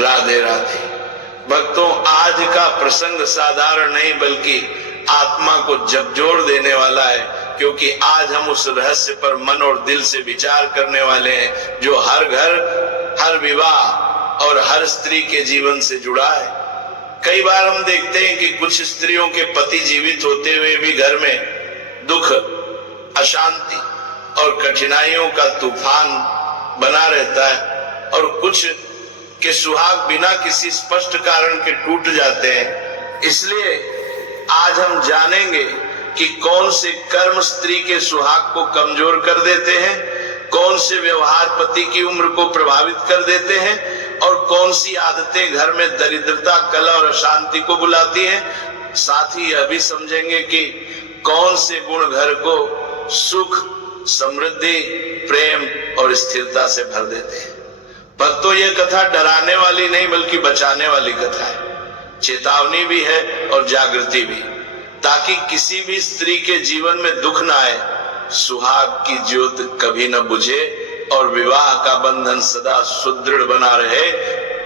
राधे राधे। भक्तों, आज का प्रसंग साधारण नहीं बल्कि आत्मा को झकझोर देने वाला है, क्योंकि आज हम उस रहस्य पर मन और दिल से विचार करने वाले हैं जो हर घर, हर विवाह और हर स्त्री के जीवन से जुड़ा है। कई बार हम देखते हैं कि कुछ स्त्रियों के पति जीवित होते हुए भी घर में दुख, अशांति और कठिनाइयों का तूफान बना रहता है, और कुछ के सुहाग बिना किसी स्पष्ट कारण के टूट जाते हैं। इसलिए आज हम जानेंगे कि कौन से कर्म स्त्री के सुहाग को कमजोर कर देते हैं, कौन से व्यवहार पति की उम्र को प्रभावित कर देते हैं, और कौन सी आदतें घर में दरिद्रता, कलह और अशांति को बुलाती हैं। साथ ही यह भी समझेंगे कि कौन से गुण घर को सुख, समृद्धि, प्रेम और स्थिरता से भर देते हैं। भक्तों, यह कथा डराने वाली नहीं बल्कि बचाने वाली कथा है। चेतावनी भी है और जागृति भी, ताकि किसी भी स्त्री के जीवन में दुख न आए, सुहाग की ज्योत कभी न बुझे और विवाह का बंधन सदा सुदृढ़ बना रहे।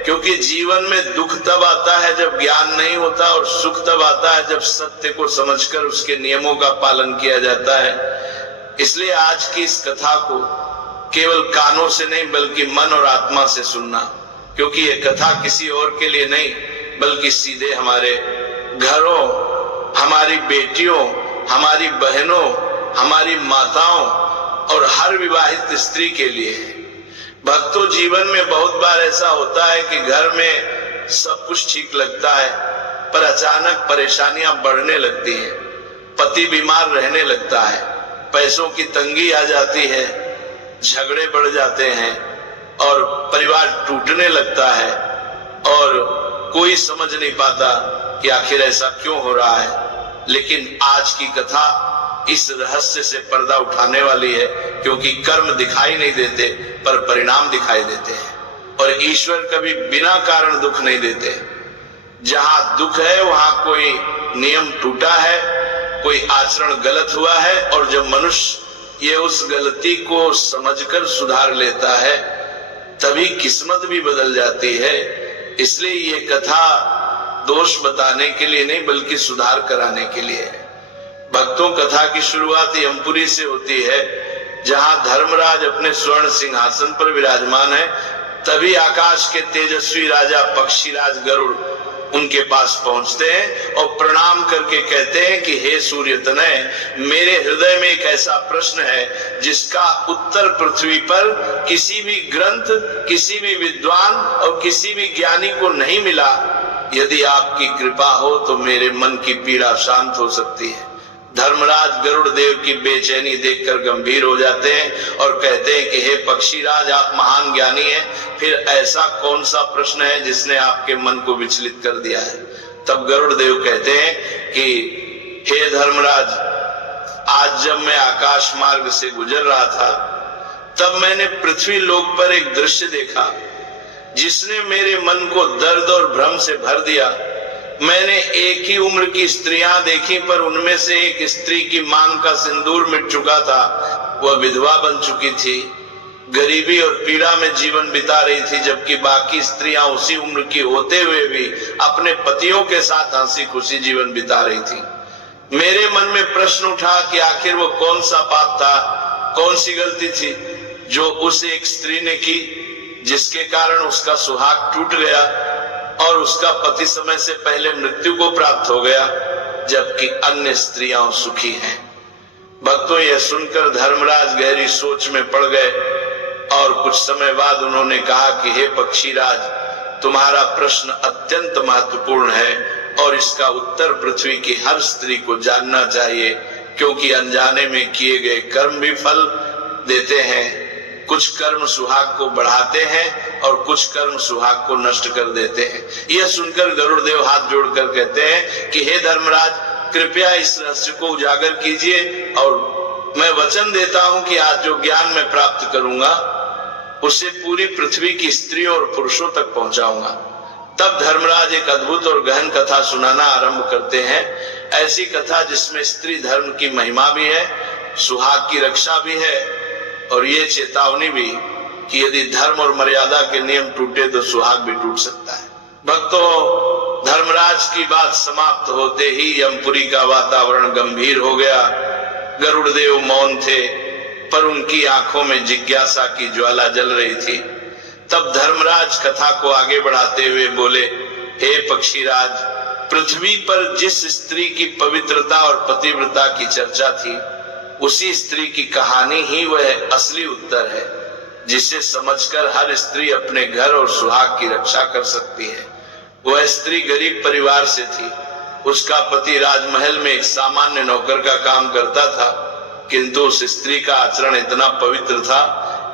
क्योंकि जीवन में दुख तब आता है जब ज्ञान नहीं होता, और सुख तब आता है जब सत्य को समझकर उसके नियमों का पालन किया जाता है। इसलिए आज की इस कथा को केवल कानों से नहीं बल्कि मन और आत्मा से सुनना, क्योंकि यह कथा किसी और के लिए नहीं बल्कि सीधे हमारे घरों, हमारी बेटियों, हमारी बहनों, हमारी माताओं और हर विवाहित स्त्री के लिए है। भक्तों, जीवन में बहुत बार ऐसा होता है कि घर में सब कुछ ठीक लगता है, पर अचानक परेशानियां बढ़ने लगती हैं। पति बीमार रहने लगता है, पैसों की तंगी आ जाती है, झगड़े बढ़ जाते हैं और परिवार टूटने लगता है, और कोई समझ नहीं पाता कि आखिर ऐसा क्यों हो रहा है। लेकिन आज की कथा इस रहस्य से पर्दा उठाने वाली है, क्योंकि कर्म दिखाई नहीं देते पर परिणाम दिखाई देते हैं, और ईश्वर कभी बिना कारण दुख नहीं देते। जहां दुख है वहां कोई नियम टूटा है, कोई आचरण गलत हुआ है, और जब मनुष्य ये उस गलती को समझकर सुधार लेता है तभी किस्मत भी बदल जाती है। इसलिए ये कथा दोष बताने के लिए नहीं बल्कि सुधार कराने के लिए है। भक्तों, कथा की शुरुआत यमपुरी से होती है, जहां धर्मराज अपने स्वर्ण सिंहासन पर विराजमान है। तभी आकाश के तेजस्वी राजा पक्षीराज गरुड़ उनके पास पहुंचते हैं और प्रणाम करके कहते हैं कि हे सूर्य तनय, मेरे हृदय में एक ऐसा प्रश्न है जिसका उत्तर पृथ्वी पर किसी भी ग्रंथ, किसी भी विद्वान और किसी भी ज्ञानी को नहीं मिला। यदि आपकी कृपा हो तो मेरे मन की पीड़ा शांत हो सकती है। धर्मराज गरुड़ देव की बेचैनी देखकर गंभीर हो जाते हैं और कहते हैं कि हे पक्षीराज, आप महान ज्ञानी हैं, फिर ऐसा कौन सा प्रश्न है जिसने आपके मन को विचलित कर दिया है। तब गरुड़ देव कहते हैं कि हे धर्मराज, आज जब मैं आकाश मार्ग से गुजर रहा था तब मैंने पृथ्वी लोक पर एक दृश्य देखा जिसने मेरे मन को दर्द और भ्रम से भर दिया। मैंने एक ही उम्र की स्त्रियां देखी, पर उनमें से एक स्त्री की मांग का सिंदूर मिट चुका था। वह विधवा बन चुकी थी, गरीबी और पीड़ा में जीवन बिता रही थी, जबकि बाकी स्त्रियां उसी उम्र की होते हुए भी अपने पतियों के साथ हंसी खुशी जीवन बिता रही थी। मेरे मन में प्रश्न उठा कि आखिर वो कौन सा पाप था, कौन सी गलती थी जो उस एक स्त्री ने की, जिसके कारण उसका सुहाग टूट गया और उसका पति समय से पहले मृत्यु को प्राप्त हो गया, जबकि अन्य स्त्रियां सुखी हैं। भक्तों, यह सुनकर धर्मराज गहरी सोच में पड़ गए और कुछ समय बाद उन्होंने कहा कि हे पक्षीराज, तुम्हारा प्रश्न अत्यंत महत्वपूर्ण है और इसका उत्तर पृथ्वी की हर स्त्री को जानना चाहिए, क्योंकि अनजाने में किए गए कर्म भी फल देते हैं। कुछ कर्म सुहाग को बढ़ाते हैं और कुछ कर्म सुहाग को नष्ट कर देते हैं। यह सुनकर गरुड़देव हाथ जोड़कर कहते हैं कि हे धर्मराज, कृपया इस रहस्य को उजागर कीजिए और मैं वचन देता हूं कि आज जो ज्ञान मैं प्राप्त करूंगा उसे पूरी पृथ्वी की स्त्रियों और पुरुषों तक पहुंचाऊंगा। तब धर्मराज एक अद्भुत और गहन कथा सुनाना आरंभ करते हैं, ऐसी कथा जिसमें स्त्री धर्म की महिमा भी है, सुहाग की रक्षा भी है और ये चेतावनी भी कि यदि धर्म और मर्यादा के नियम टूटे तो सुहाग भी टूट सकता है। भक्तों, धर्मराज की बात समाप्त होते ही यमपुरी का वातावरण गंभीर हो गया। गरुड़ देव मौन थे, पर उनकी आंखों में जिज्ञासा की ज्वाला जल रही थी। तब धर्मराज कथा को आगे बढ़ाते हुए बोले, हे पक्षीराज, पृथ्वी पर जिस स्त्री की पवित्रता और पतिव्रता की चर्चा थी, उसी स्त्री की कहानी ही वह असली उत्तर है, जिसे समझकर हर स्त्री अपने घर और सुहाग की रक्षा कर सकती है। वह स्त्री गरीब परिवार से थी। उसका पति राजमहल में एक सामान्य नौकर का काम करता था, किंतु उस स्त्री का आचरण इतना पवित्र था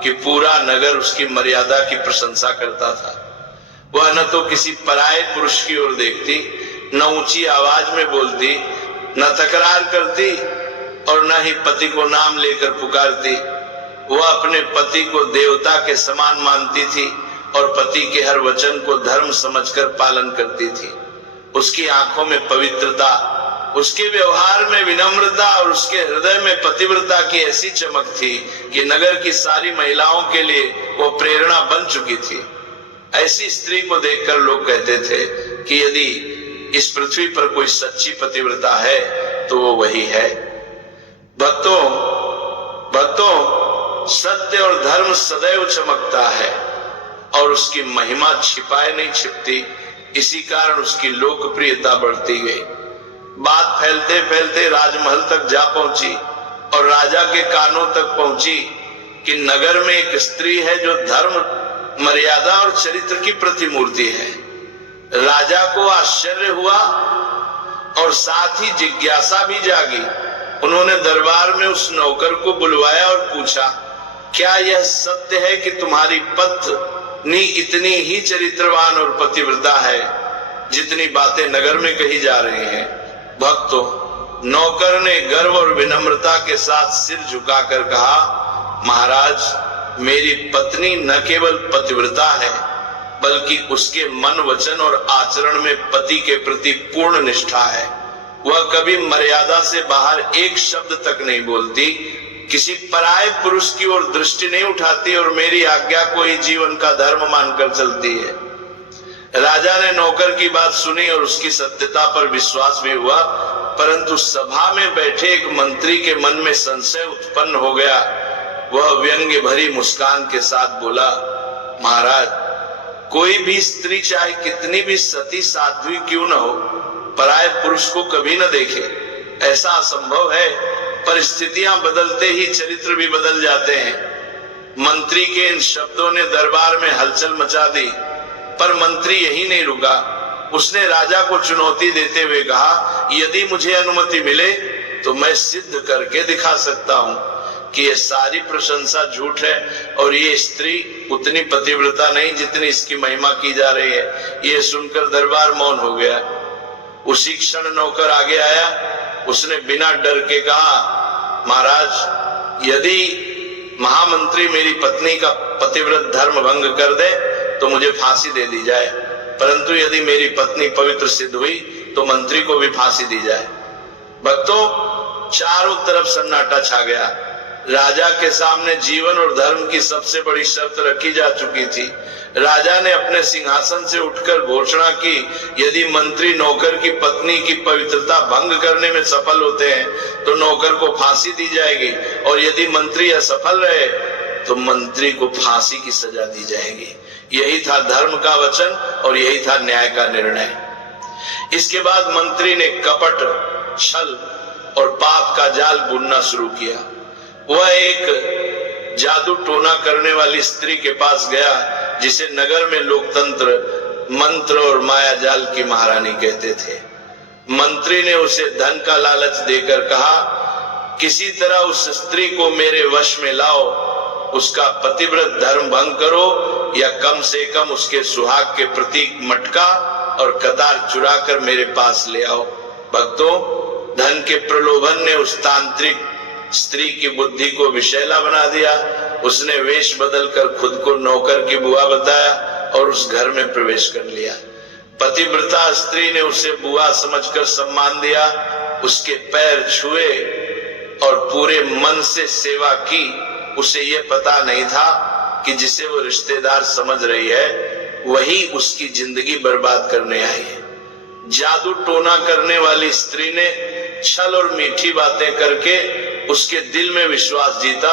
कि पूरा नगर उसकी मर्यादा की प्रशंसा करता था। वह न तो किसी पराये पुरुष की ओर देखती, न ऊंची आवाज में बोलती, न तकरार करती और न ही पति को नाम लेकर पुकारती। वह अपने पति को देवता के समान मानती थी और पति के हर वचन को धर्म समझकर पालन करती थी। उसकी आंखों में पवित्रता, उसके व्यवहार में विनम्रता और उसके हृदय में पतिव्रता की ऐसी चमक थी कि नगर की सारी महिलाओं के लिए वो प्रेरणा बन चुकी थी। ऐसी स्त्री को देखकर लोग कहते थे कि यदि इस पृथ्वी पर कोई सच्ची पतिव्रता है तो वो वही है। भक्तों, सत्य और धर्म सदैव चमकता है और उसकी महिमा छिपाए नहीं छिपती। इसी कारण उसकी लोकप्रियता बढ़ती गई। बात फैलते फैलते राजमहल तक जा पहुंची और राजा के कानों तक पहुंची कि नगर में एक स्त्री है जो धर्म, मर्यादा और चरित्र की प्रतिमूर्ति है। राजा को आश्चर्य हुआ और साथ ही जिज्ञासा भी जागी। उन्होंने दरबार में उस नौकर को बुलवाया और पूछा, क्या यह सत्य है कि तुम्हारी पत्नी इतनी ही चरित्रवान और पतिव्रता है जितनी बातें नगर में कही जा रही हैं? भक्तों, नौकर ने गर्व और विनम्रता के साथ सिर झुकाकर कहा, महाराज, मेरी पत्नी न केवल पतिव्रता है बल्कि उसके मन, वचन और आचरण में पति के प्रति पूर्ण निष्ठा है। वह कभी मर्यादा से बाहर एक शब्द तक नहीं बोलती, किसी पराये पुरुष की ओर दृष्टि नहीं उठाती और मेरी आज्ञा को ही जीवन का धर्म मानकर चलती है। राजा ने नौकर की बात सुनी और उसकी सत्यता पर विश्वास भी हुआ, परंतु सभा में बैठे एक मंत्री के मन में संशय उत्पन्न हो गया। वह व्यंग्य भरी मुस्कान के साथ बोला, महाराज, कोई भी स्त्री चाहे कितनी भी सती साध्वी क्यों न हो, पराये पुरुष को कभी न देखे। ऐसा असंभव है। परिस्थितियां बदलते ही चरित्र भी बदल जाते हैं। मंत्री के इन शब्दों ने दरबार में हलचल मचा दी, पर मंत्री यही नहीं रुका। उसने राजा को चुनौती देते हुए कहा, यदि मुझे अनुमति मिले तो मैं सिद्ध करके दिखा सकता हूं कि ये सारी प्रशंसा झूठ है और ये स्त्री उतनी पतिव्रता नहीं जितनी इसकी महिमा की जा रही है। ये सुनकर दरबार मौन हो गया। उसी क्षण नौकर आगे आया। उसने बिना डर के कहा, महाराज, यदि महामंत्री मेरी पत्नी का पतिव्रत धर्म भंग कर दे तो मुझे फांसी दे दी जाए, परंतु यदि मेरी पत्नी पवित्र सिद्ध हुई तो मंत्री को भी फांसी दी जाए। भक्तों, चारों तरफ सन्नाटा छा गया। राजा के सामने जीवन और धर्म की सबसे बड़ी शर्त रखी जा चुकी थी। राजा ने अपने सिंहासन से उठकर घोषणा की, यदि मंत्री नौकर की पत्नी की पवित्रता भंग करने में सफल होते हैं तो नौकर को फांसी दी जाएगी, और यदि मंत्री असफल रहे तो मंत्री को फांसी की सजा दी जाएगी। यही था धर्म का वचन और यही था न्याय का निर्णय। इसके बाद मंत्री ने कपट, छल और पाप का जाल बुनना शुरू किया। वह एक जादू टोना करने वाली स्त्री के पास गया जिसे नगर में लोकतंत्र, मंत्र और माया जाल की महारानी कहते थे। मंत्री ने उसे धन का लालच देकर कहा, किसी तरह उस स्त्री को मेरे वश में लाओ, उसका पतिव्रत धर्म भंग करो या कम से कम उसके सुहाग के प्रतीक मटका और कतार चुरा कर मेरे पास ले आओ। भक्तों, धन के प्रलोभन ने उस तांत्रिक स्त्री की बुद्धि को विषैला बना दिया। उसने वेश बदलकर खुद को नौकर की बुआ बताया और उस घर में प्रवेश कर लिया। पतिव्रता स्त्री ने उसे बुआ समझकर सम्मान दिया, उसके पैर छुए और पूरे मन से सेवा की। उसे यह पता नहीं था कि जिसे वो रिश्तेदार समझ रही है वही उसकी जिंदगी बर्बाद करने आई है। जादू टोना करने वाली स्त्री ने छल और मीठी बातें करके उसके दिल में विश्वास जीता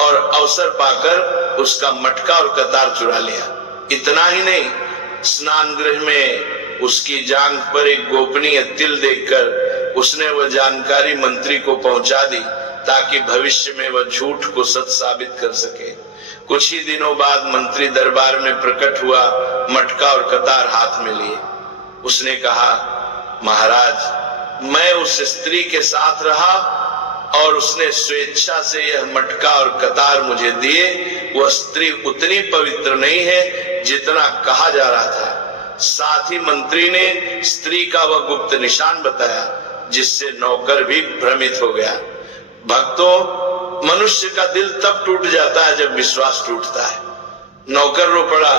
और अवसर पाकर उसका मटका और कतार चुरा लिया। इतना ही नहीं, स्नान गृह में उसकी जांघ पर एक गोपनीय तिल देखकर उसने वह जानकारी मंत्री को पहुंचा दी ताकि भविष्य में वह झूठ को सच साबित कर सके। कुछ ही दिनों बाद मंत्री दरबार में प्रकट हुआ, मटका और कतार हाथ में लिए। उसने कहा, महाराज, मैं उस स्त्री के साथ रहा और उसने स्वेच्छा से यह मटका और कतार मुझे दिए। वह स्त्री उतनी पवित्र नहीं है जितना कहा जा रहा था। साथ ही मंत्री ने स्त्री का वह गुप्त निशान बताया जिससे नौकर भी भ्रमित हो गया। भक्तों, मनुष्य का दिल तब टूट जाता है जब विश्वास टूटता है। नौकर रो पड़ा।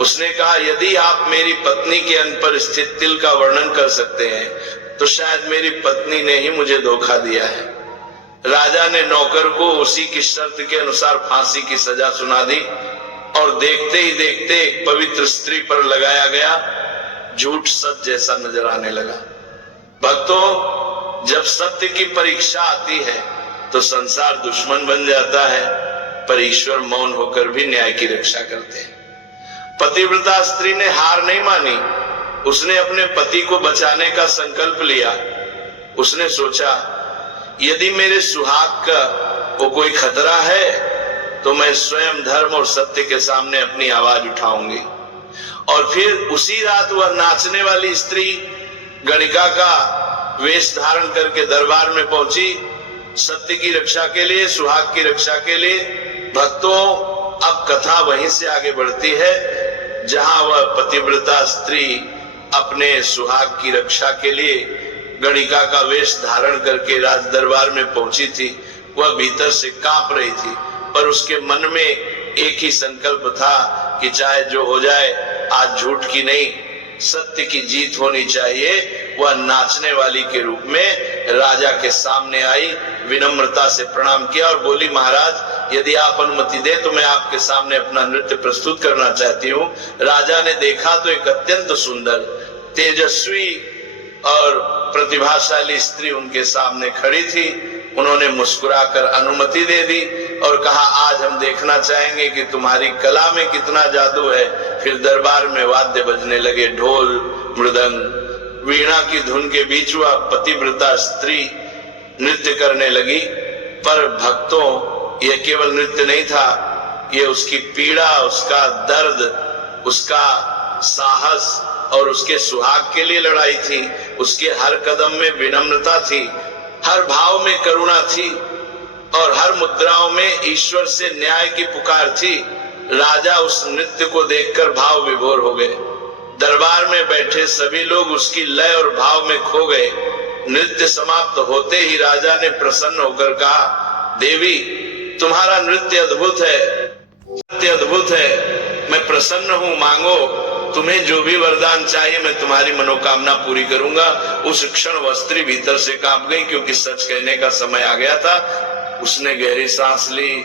उसने कहा, यदि आप मेरी पत्नी के अंग पर स्थित तिल का वर्णन कर सकते हैं तो शायद मेरी पत्नी ने ही मुझे धोखा दिया है। राजा ने नौकर को उसी की शर्त के अनुसार फांसी की सजा सुना दी और देखते ही देखते एक पवित्र स्त्री पर लगाया गया झूठ सच जैसा नजर आने लगा। भक्तों, जब सत्य की परीक्षा आती है तो संसार दुश्मन बन जाता है, पर ईश्वर मौन होकर भी न्याय की रक्षा करते हैं। पतिव्रता स्त्री ने हार नहीं मानी। उसने अपने पति को बचाने का संकल्प लिया। उसने सोचा, यदि मेरे सुहाग का वो कोई खतरा है तो मैं स्वयं धर्म और सत्य के सामने अपनी आवाज उठाऊंगी। और फिर उसी रात वह नाचने वाली स्त्री गणिका का वेश धारण करके दरबार में पहुंची, सत्य की रक्षा के लिए, सुहाग की रक्षा के लिए। भक्तों, अब कथा वहीं से आगे बढ़ती है जहां वह पतिव्रता स्त्री अपने सुहाग की रक्षा के लिए गणिका का वेश धारण करके राज दरबार में पहुंची थी। वह भीतर से कांप रही थी, पर उसके मन में एक ही संकल्प था कि चाहे जो हो जाए, आज झूठ की नहीं, सत्य की जीत होनी चाहिए। वह नाचने वाली के रूप में राजा के सामने आई, विनम्रता से प्रणाम किया और बोली, महाराज, यदि आप अनुमति दे तो मैं आपके सामने अपना नृत्य प्रस्तुत करना चाहती हूँ। राजा ने देखा तो एक अत्यंत सुंदर, तेजस्वी और प्रतिभाशाली स्त्री उनके सामने खड़ी थी। उन्होंने मुस्कुराकर अनुमति दे दी और कहा, आज हम देखना चाहेंगे कि तुम्हारी कला में कितना जादू है। फिर दरबार में वाद्य बजने लगे, ढोल, मृदंग, वीणा की धुन के बीच वह पतिव्रता स्त्री नृत्य करने लगी। पर भक्तों, यह केवल नृत्य नहीं था, यह उसकी पीड़ा, उसका दर्द, उसका साहस और उसके सुहाग के लिए लड़ाई थी। उसके हर कदम में विनम्रता थी, हर भाव में करुणा थी और हर मुद्राओं में ईश्वर से न्याय की पुकार थी। राजा उस नृत्य को देखकर भाव विभोर हो गए। दरबार में बैठे सभी लोग उसकी लय और भाव में खो गए। नृत्य समाप्त होते ही राजा ने प्रसन्न होकर कहा, देवी, तुम्हारा नृत्य अद्भुत है, नृत्य अद्भुत है। मैं प्रसन्न हूँ, मांगो, तुम्हें जो भी वरदान चाहिए मैं तुम्हारी मनोकामना पूरी करूंगा। उस क्षण वह स्त्री भीतर से कांप गई, क्योंकि सच कहने का समय आ गया था। उसने गहरी सांस ली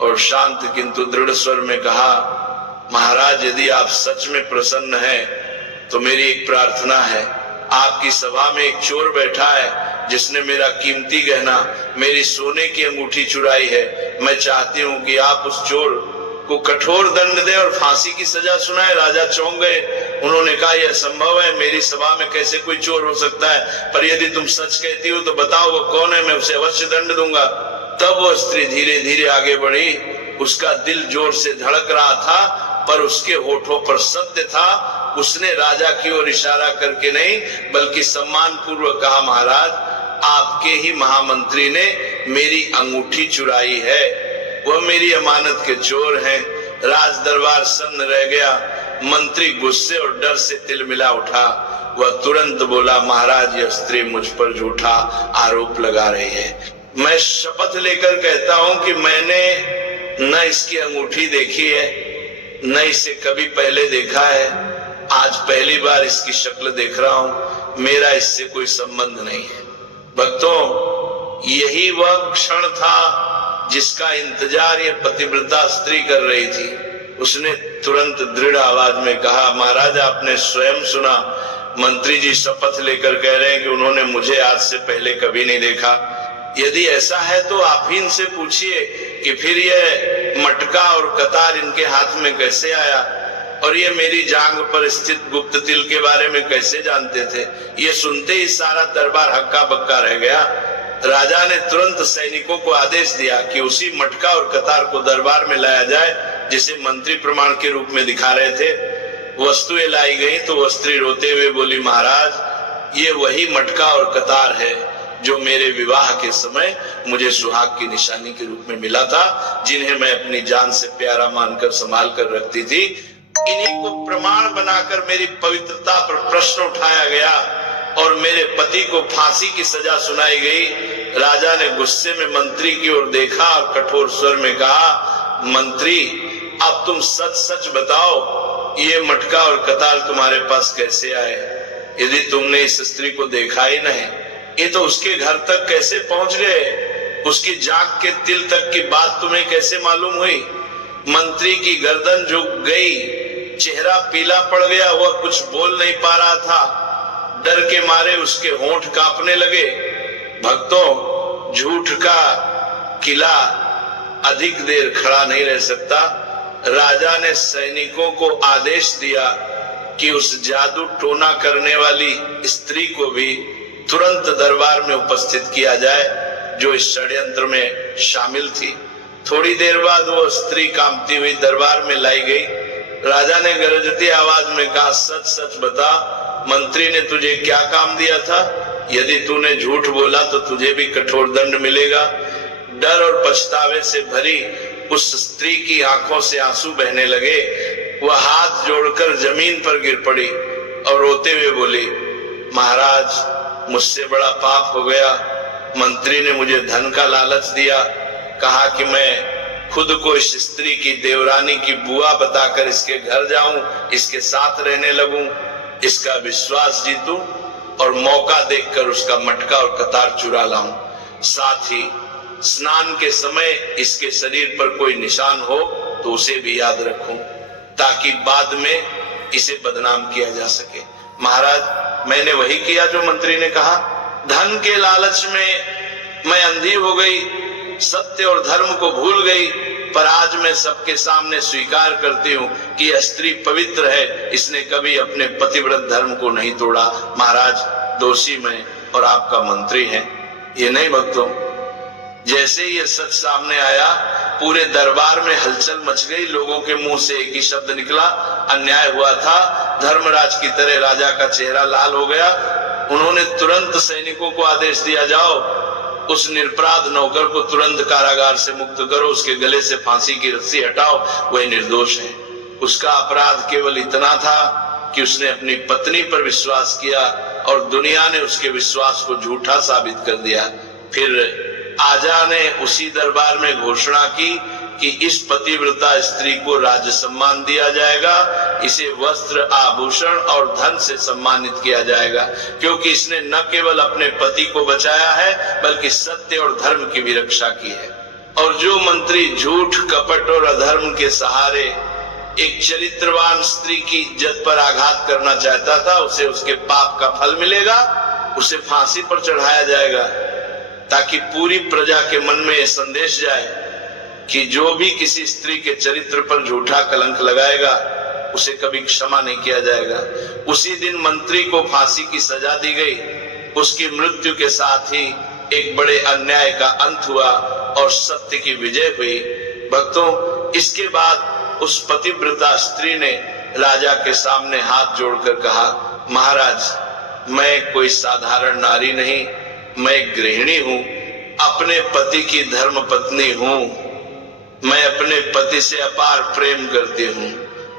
और शांत किंतु दृढ़ स्वर में कहा, महाराज, यदि आप सच में प्रसन्न हैं तो मेरी एक प्रार्थना है। आपकी सभा में एक चोर बैठा है जिसने मेरा कीमती गहना, मेरी सोने की अंगूठी चुराई है। मैं चाहती हूँ कि आप उस चोर को कठोर दंड दे और फांसी की सजा सुनाए। राजा चौंक गए। उन्होंने कहा, यह संभव है? मेरी सभा में कैसे कोई चोर हो सकता है? पर यदि तुम सच कहती हो तो बताओ वो कौन है, मैं उसे अवश्य दंड दूंगा। तब वह स्त्री धीरे धीरे आगे बढ़ी। उसका दिल जोर से धड़क रहा था, पर उसके होठों पर सत्य था। उसने राजा की ओर इशारा करके नहीं बल्कि सम्मान पूर्वक कहा, महाराज, आपके ही महामंत्री ने मेरी अंगूठी चुराई है। वह मेरी अमानत के चोर हैं। राज दरबार सन्न रह गया। मंत्री गुस्से और डर से तिलमिला उठा। वह तुरंत बोला, महाराज, यह स्त्री मुझ पर झूठा आरोप लगा रही है। मैं शपथ लेकर कहता हूं कि मैंने न इसकी अंगूठी देखी है, न इसे कभी पहले देखा है। आज पहली बार इसकी शक्ल देख रहा हूं। मेरा इससे कोई संबंध नहीं है। भक्तों, यही वह क्षण था जिसका इंतजार ये पतिव्रता स्त्री कर रही थी, उसने तुरंत दृढ़ आवाज में कहा, महाराज आपने स्वयं सुना, मंत्री जी शपथ लेकर कह रहे हैं कि उन्होंने मुझे आज से पहले कभी नहीं देखा। यदि ऐसा है तो आप ही इनसे पूछिए कि फिर ये मटका और कतार इनके हाथ में कैसे आया, और ये मेरी जांघ पर स्थित गुप्त तिल के बारे में कैसे जानते थे। ये सुनते ही सारा दरबार हक्का बक्का रह गया। राजा ने तुरंत सैनिकों को आदेश दिया कि उसी मटका और कतार को दरबार में लाया जाए जिसे मंत्री प्रमाण के रूप में दिखा रहे थे। वस्तुएं लाई गई तो वो स्त्री रोते हुए बोली, महाराज ये वही मटका और कतार है जो मेरे विवाह के समय मुझे सुहाग की निशानी के रूप में मिला था, जिन्हें मैं अपनी जान से प्यारा मानकर संभाल कर रखती थी। इन्हीं को प्रमाण बनाकर मेरी पवित्रता पर प्रश्न उठाया गया और मेरे पति को फांसी की सजा सुनाई गई। राजा ने गुस्से में मंत्री की ओर देखा और कठोर स्वर में कहा, मंत्री अब तुम सच सच बताओ, ये मटका और कतार तुम्हारे पास कैसे आए? यदि तुमने इस स्त्री को देखा ही नहीं, ये तो उसके घर तक कैसे पहुंच गए? उसकी जांघ के तिल तक की बात तुम्हें कैसे मालूम हुई? मंत्री की गर्दन झुक गई, चेहरा पीला पड़ गया, वह कुछ बोल नहीं पा रहा था। डर के मारे उसके होंठ कांपने लगे। भक्तों, झूठ का किला अधिक देर खड़ा नहीं रह सकता। राजा ने सैनिकों को आदेश दिया कि उस जादू टोना करने वाली स्त्री को भी तुरंत दरबार में उपस्थित किया जाए जो इस षड्यंत्र में शामिल थी। थोड़ी देर बाद वो स्त्री कांपती हुई दरबार में लाई गई। राजा ने गरजती आवाज में कहा, सच सच बता, मंत्री ने तुझे क्या काम दिया था? यदि तूने झूठ बोला तो तुझे भी कठोर दंड मिलेगा। डर और पछतावे से भरी उस स्त्री की आंखों से आंसू बहने लगे। वह हाथ जोड़कर जमीन पर गिर पड़ी और रोते हुए बोली, महाराज मुझसे बड़ा पाप हो गया। मंत्री ने मुझे धन का लालच दिया, कहा कि मैं खुद को इस स्त्री की देवरानी की बुआ बताकर इसके घर जाऊं, इसके साथ रहने लगूं, इसका विश्वास जीतूं और मौका देखकर उसका मटका और कतार चुरा लाऊं। साथ ही स्नान के समय इसके शरीर पर कोई निशान हो तो उसे भी याद रखूं, ताकि बाद में इसे बदनाम किया जा सके। महाराज मैंने वही किया जो मंत्री ने कहा। धन के लालच में मैं अंधी हो गई, सत्य और धर्म को भूल गई, पर आज मैं सबके सामने स्वीकार करती हूँ कि यह स्त्री पवित्र है, इसने कभी अपने पतिव्रत धर्म को नहीं तोड़ा। महाराज दोषी मैं और आपका मंत्री है, ये नहीं भक्तों। जैसे ही ये सच सामने आया, पूरे दरबार में हलचल मच गई। लोगों के मुंह से एक ही शब्द निकला, अन्याय हुआ था। धर्मराज की तरह राजा का चेहरा लाल हो गया। उन्होंने तुरंत सैनिकों को आदेश दिया, जाओ उस निरपराध नौकर को तुरंत कारागार से मुक्त करो, उसके गले से फांसी की रस्सी हटाओ, वह निर्दोष है। उसका अपराध केवल इतना था कि उसने अपनी पत्नी पर विश्वास किया और दुनिया ने उसके विश्वास को झूठा साबित कर दिया। फिर आजा ने उसी दरबार में घोषणा की कि इस पतिव्रता स्त्री को राज्य सम्मान दिया जाएगा, इसे वस्त्र आभूषण और धन से सम्मानित किया जाएगा, क्योंकि इसने न केवल अपने पति को बचाया है बल्कि सत्य और धर्म की भी रक्षा की है। और जो मंत्री झूठ, कपट और अधर्म के सहारे एक चरित्रवान स्त्री की इज्जत पर आघात करना चाहता था, उसे उसके पाप का फल मिलेगा, उसे फांसी पर चढ़ाया जाएगा, ताकि पूरी प्रजा के मन में यह संदेश जाए कि जो भी किसी स्त्री के चरित्र पर झूठा कलंक लगाएगा उसे कभी क्षमा नहीं किया जाएगा। उसी दिन मंत्री को फांसी की सजा दी गई। उसकी मृत्यु के साथ ही एक बड़े अन्याय का अंत हुआ और सत्य की विजय हुई। भक्तों, इसके बाद उस पतिव्रता स्त्री ने राजा के सामने हाथ जोड़कर कहा, महाराज मैं कोई साधारण नारी नहीं, मैं गृहिणी हूँ, अपने पति की धर्म पत्नी हूँ। मैं अपने पति से अपार प्रेम करती हूँ,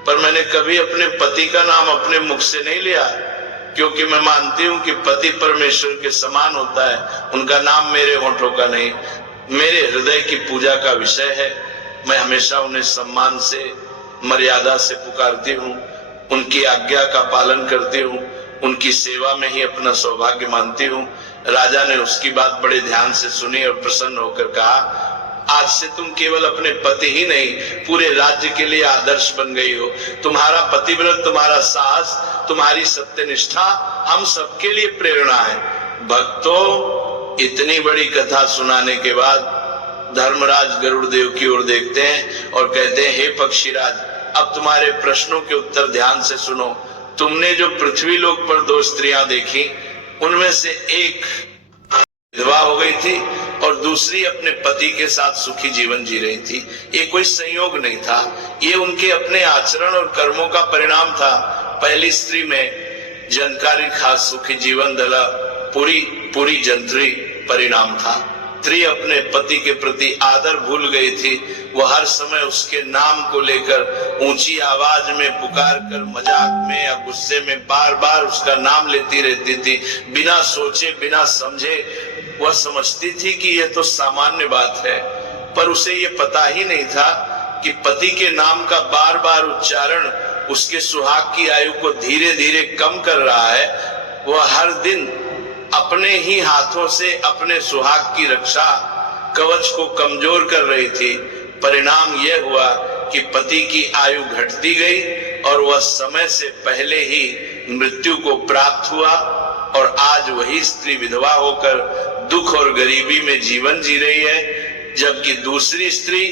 पर मैंने कभी अपने पति का नाम अपने मुख से नहीं लिया, क्योंकि मैं मानती हूँ कि पति परमेश्वर के समान होता है। उनका नाम मेरे होठों का नहीं, मेरे हृदय की पूजा का विषय है। मैं हमेशा उन्हें सम्मान से, मर्यादा से पुकारती हूँ, उनकी आज्ञा का पालन करती हूँ, उनकी सेवा में ही अपना सौभाग्य मानती हूँ। राजा ने उसकी बात बड़े ध्यान से सुनी और प्रसन्न होकर कहा, आज से तुम केवल अपने पति ही नहीं पूरे राज्य के लिए आदर्श बन गई हो। तुम्हारा पतिव्रत, तुम्हारा साहस, तुम्हारी सत्यनिष्ठा हम सबके लिए प्रेरणा है। भक्तों, इतनी बड़ी कथा सुनाने के बाद धर्मराज गरुड़ देव की ओर देखते हैं और कहते हैं, हे पक्षीराज, अब तुम्हारे प्रश्नों के उत्तर ध्यान से सुनो। तुमने जो पृथ्वी लोक पर 2 स्त्रियां देखी, उनमें से एक विधवा हो गई थी और दूसरी अपने पति के साथ सुखी जीवन जी रही थी। ये कोई संयोग नहीं था, ये उनके अपने आचरण और कर्मों का परिणाम था। पहली स्त्री में जनकारी खास सुखी जीवन दला पूरी जंत्री परिणाम था। स्त्री अपने पति के प्रति आदर भूल गई थी। वह हर समय उसके नाम को लेकर ऊंची आवाज में पुकार कर मजाक में या गुस्से में बार बार उसका नाम लेती रहती थी, बिना सोचे बिना समझे। वह समझती थी कि यह तो सामान्य बात है, पर उसे यह पता ही नहीं था कि पति के नाम का बार बार उच्चारण उसके सुहाग की आयु को धीरे धीरे कम कर रहा है। वह हर दिन अपने ही हाथों से अपने सुहाग की रक्षा कवच को कमजोर कर रही थी। परिणाम यह हुआ कि पति की आयु घटती गई और वह समय से पहले ही मृत्यु को प्राप्त हुआ और आज वही स्त्री विधवा होकर दुख और गरीबी में जीवन जी रही है। जबकि दूसरी स्त्री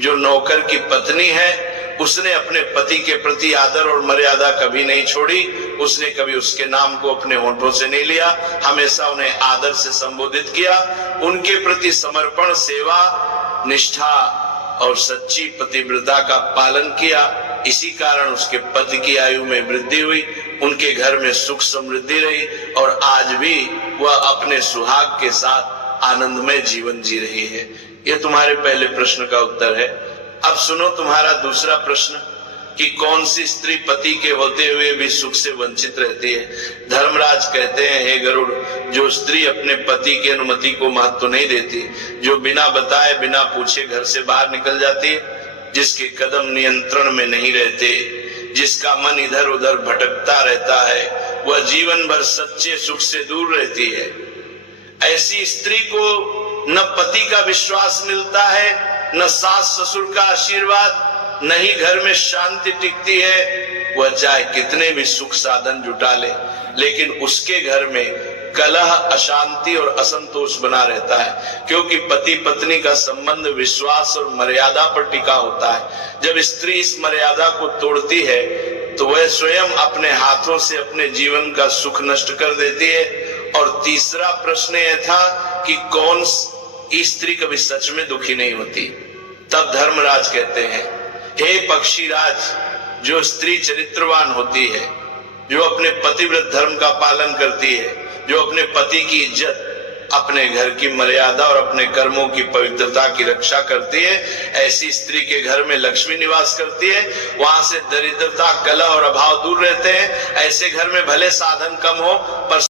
जो नौकर की पत्नी है, उसने अपने पति के प्रति आदर और मर्यादा कभी नहीं छोड़ी। उसने कभी उसके नाम को अपने होठों से नहीं लिया, हमेशा उन्हें आदर से संबोधित किया। उनके प्रति समर्पण, सेवा, निष्ठा और सच्ची पतिव्रता का पालन किया। इसी कारण उसके पति की आयु में वृद्धि हुई, उनके घर में सुख समृद्धि रही और आज भी वह अपने सुहाग के साथ आनंदमय जीवन जी रही है। यह तुम्हारे पहले प्रश्न का उत्तर है। अब सुनो तुम्हारा दूसरा प्रश्न कि कौन सी स्त्री पति के होते हुए भी सुख से वंचित रहती है। धर्मराज कहते हैं, हे गरुड़, जो स्त्री अपने पति की अनुमति को महत्व नहीं देती, जो बिना बताए बिना पूछे घर से बाहर निकल जाती है, जिसके कदम नियंत्रण में नहीं रहते, जिसका मन इधर उधर भटकता रहता है, वह जीवन भर सच्चे सुख से दूर रहती है। ऐसी स्त्री को न पति का विश्वास मिलता है, न सास ससुर का आशीर्वाद, न ही घर में शांति टिकती है। वह चाहे कितने भी सुख साधन जुटा ले, लेकिन उसके घर में कलह, अशांति और असंतोष बना रहता है, क्योंकि पति पत्नी का संबंध विश्वास और मर्यादा पर टिका होता है। जब स्त्री इस मर्यादा को तोड़ती है तो वह स्वयं अपने हाथों से अपने जीवन का सुख नष्ट कर देती है। और तीसरा प्रश्न यह था कि कौन स्त्री कभी सच में दुखी नहीं होती। तब धर्मराज कहते हैं, हे पक्षीराज, जो स्त्री चरित्रवान होती है, जो अपने पतिव्रत धर्म का पालन करती है, जो अपने पति की इज्जत, अपने घर की मर्यादा और अपने कर्मों की पवित्रता की रक्षा करती है, ऐसी स्त्री के घर में लक्ष्मी निवास करती है। वहां से दरिद्रता, कलह और अभाव दूर रहते हैं। ऐसे घर में भले साधन कम हो पर